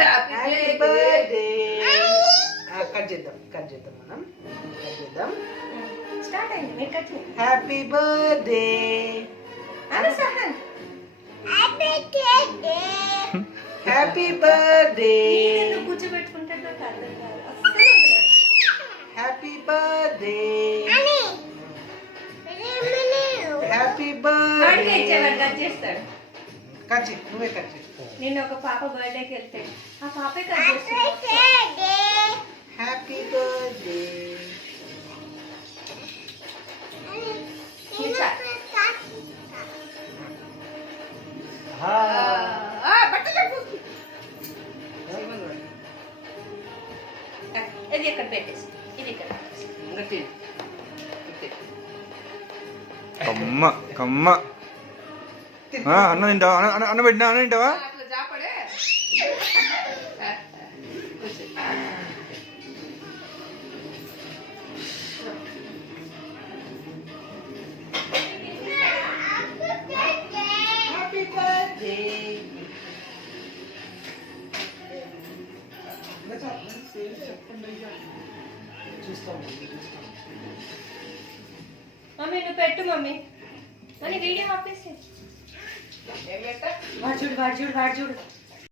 Happy birthday. Cut చేద్దాం మనం cut చేద్దాం. స్టార్ట్ అయింది మీరు కట్ చేయండి. Happy birthday Sahan. Happy birthday కూర్చోబెట్టుకుంటాడు నాకు అర్థం కాదు. Happy birthday happy birthday. Cut చేస్తాడు. కట్ చేయి, నువ్వే కట్ చేయి. నిన్న ఒక పాప బర్త్డేకి వెళ్తే ఆ పాపే కట్ చేస్తాడు. Happy birthday. ఇది ఎక్కడ పెట్టేసి ఇది ఇక్కడ కమ్మ కమ్మ. అన్న తింటావా? అన్న పెట్టినా అన్న తింటావా? అట్లా జాపడే. Happy birthday. మమ్మీ నువ్వు పెట్టు మమ్మీ. మళ్ళీ వీడియో ఆపేసి వాడు చూడు